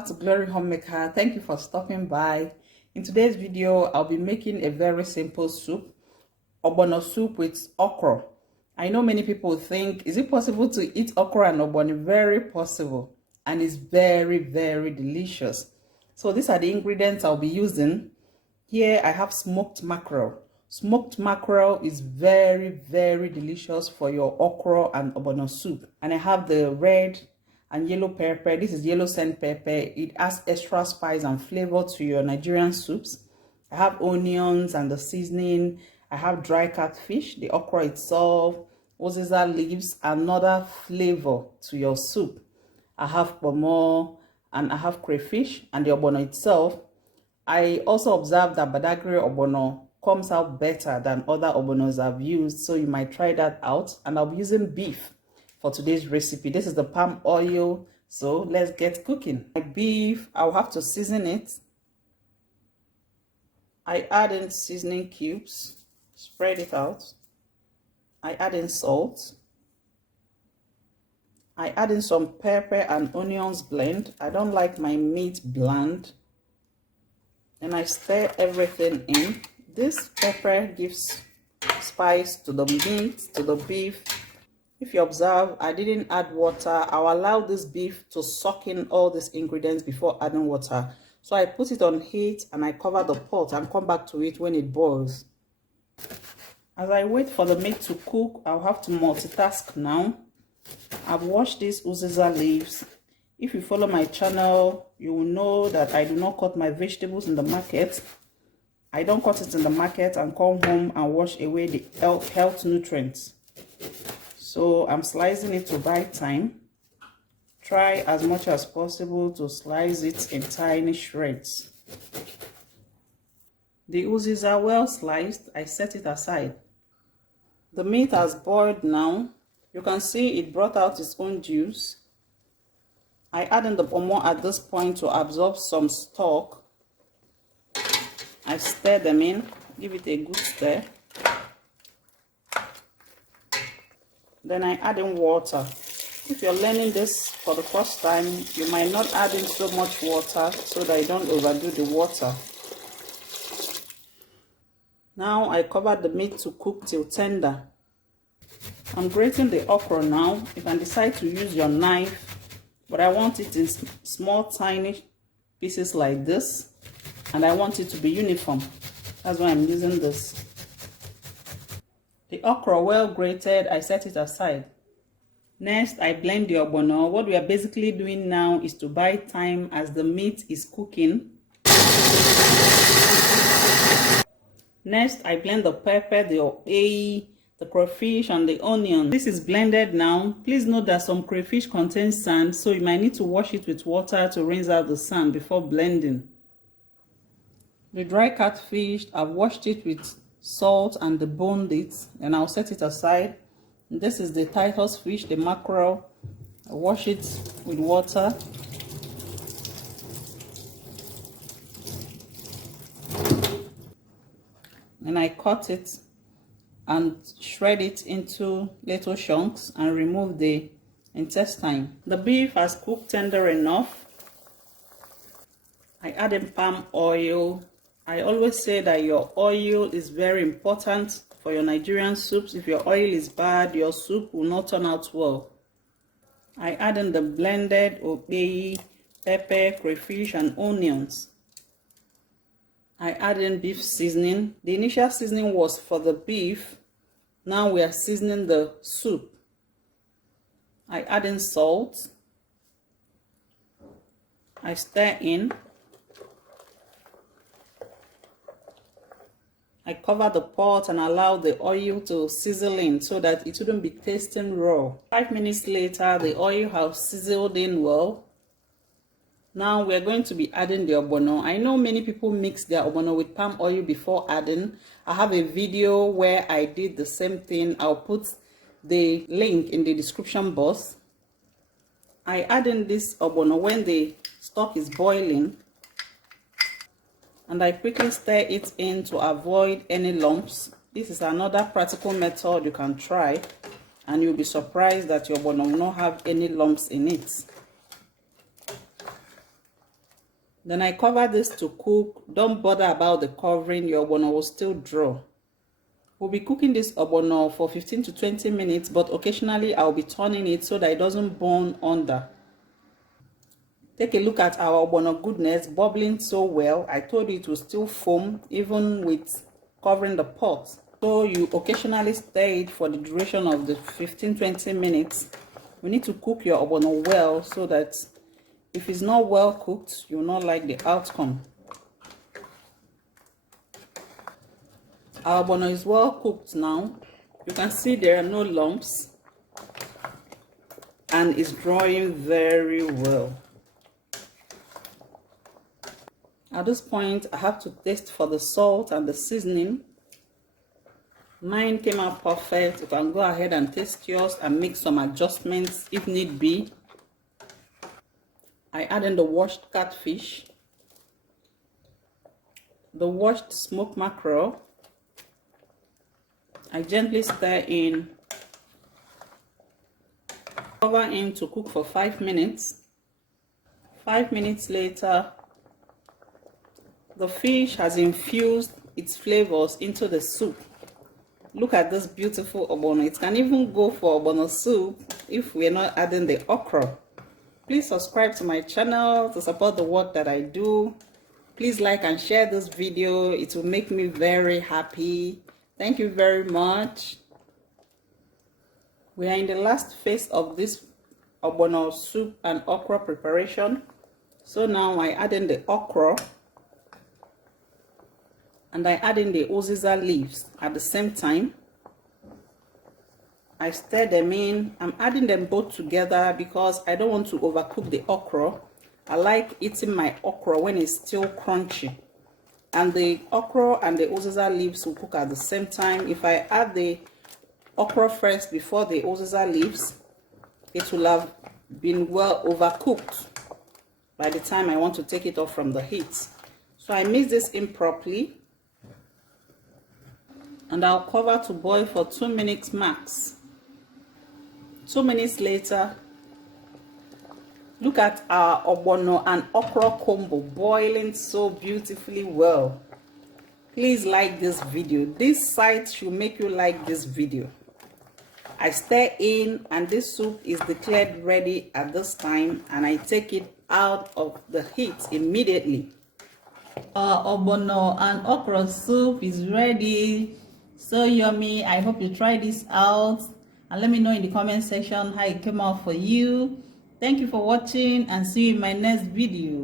back to Glory Homemaker. Thank you for stopping by. In today's video, I'll be making a very simple soup, ogbono soup with okra. I know many people think, is it possible to eat okra and ogbono? Very possible, and it's very, very delicious. So these are the ingredients I'll be using. Here I have smoked mackerel. Smoked mackerel is very, very delicious for your okra and ogbono soup. And I have the red and yellow pepper. This is yellow sand pepper. It adds extra spice and flavor to your Nigerian soups. I have onions and the seasoning. I have dry catfish, the okra itself, Uziza leaves, another flavor to your soup. I have Kpomo and I have crayfish and the ogbono itself. I also observed that Badagry ogbono comes out better than other ogbonos I've used, so you might try that out. And I'll be using beef for today's recipe. This is the palm oil, so let's get cooking. My beef, I'll have to season it. I add in seasoning cubes, spread it out. I add in salt. I add in some pepper and onions blend. I don't like my meat bland. And I stir everything in. This pepper gives spice to the meat, to the beef. If you observe, I didn't add water. I'll allow this beef to soak in all these ingredients before adding water. So I put it on heat and I cover the pot and come back to it when it boils. As I wait for the meat to cook, I'll have to multitask now. I've washed these Uziza leaves. If you follow my channel, you will know that I do not cut my vegetables in the market. I don't cut it in the market and come home and wash away the health nutrients. So I'm slicing it to buy time. Try as much as possible to slice it in tiny shreds. The Uziza are well sliced. I set it aside. The meat has boiled now. You can see it brought out its own juice. I add in the Kpomo at this point to absorb some stock. I stir them in, give it a good stir. Then I add in water. If you're learning this for the first time, you might not add in so much water so that you don't overdo the water. Now I cover the meat to cook till tender. I'm grating the okra now. You can decide to use your knife, but I want it in small tiny pieces like this, and I want it to be uniform. That's why I'm using this. The okra well grated, I set it aside. Next, I blend the ogbono. What we are basically doing now is to buy time as the meat is cooking. Next, I blend the pepper, the Okpei, the crayfish, and the onion. This is blended now. Please note that some crayfish contains sand, so you might need to wash it with water to rinse out the sand before blending. The dry catfish, I've washed it with salt and deboned it, and I'll set it aside. This is the Titus fish, the mackerel. I wash it with water. And I cut it and shred it into little chunks and remove the intestine. The beef has cooked tender enough. I add in palm oil. I always say that your oil is very important for your Nigerian soups. If your oil is bad, your soup will not turn out well. I add in the blended Okpei, pepper, crayfish, and onions. I add in beef seasoning. The initial seasoning was for the beef. Now we are seasoning the soup. I add in salt. I stir in. I cover the pot and allow the oil to sizzle in so that it wouldn't be tasting raw. 5 minutes later, the oil has sizzled in well. Now we're going to be adding the ogbono. I know many people mix their ogbono with palm oil before adding. I have a video where I did the same thing. I'll put the link in the description box. I add in this ogbono when the stock is boiling, and I quickly stir it in to avoid any lumps. This is another practical method you can try, and you'll be surprised that your ogbono will not have any lumps in it. Then I cover this to cook. Don't bother about the covering, your ogbono will still draw. We'll be cooking this ogbono for 15 to 20 minutes, but occasionally I'll be turning it so that it doesn't burn under. Take a look at our ogbono goodness, bubbling so well. I told you it will still foam even with covering the pot. So you occasionally stir it for the duration of the 15-20 minutes. We need to cook your ogbono well so that if it's not well cooked, you'll not like the outcome. Our ogbono is well cooked now. You can see there are no lumps and it's drawing very well. At this point, I have to taste for the salt and the seasoning. Mine came out perfect. You can go ahead and taste yours and make some adjustments if need be. I add in the washed catfish, the washed smoked mackerel. I gently stir in, cover in to cook for 5 minutes. 5 minutes later, the fish has infused its flavors into the soup. Look at this beautiful ogbono. It can even go for ogbono soup if we're not adding the okra. Please subscribe to my channel to support the work that I do. Please like and share this video. It will make me very happy. Thank you very much. We are in the last phase of this ogbono soup and okra preparation. So now I add in the okra and I add in the Uziza leaves at the same time. I stir them in. I'm adding them both together because I don't want to overcook the okra. I like eating my okra when it's still crunchy. And the okra and the Uziza leaves will cook at the same time. If I add the okra first before the Uziza leaves, it will have been well overcooked by the time I want to take it off from the heat. So I mix this in properly. And I'll cover to boil for 2 minutes max. 2 minutes later, look at our ogbono and okra combo boiling so beautifully well. Please like this video. This site should make you like this video. I stir in and this soup is declared ready at this time and I take it out of the heat immediately. Our ogbono and okra soup is ready. So yummy. I hope you try this out and let me know in the comment section how it came out for you. Thank you for watching and see you in my next video.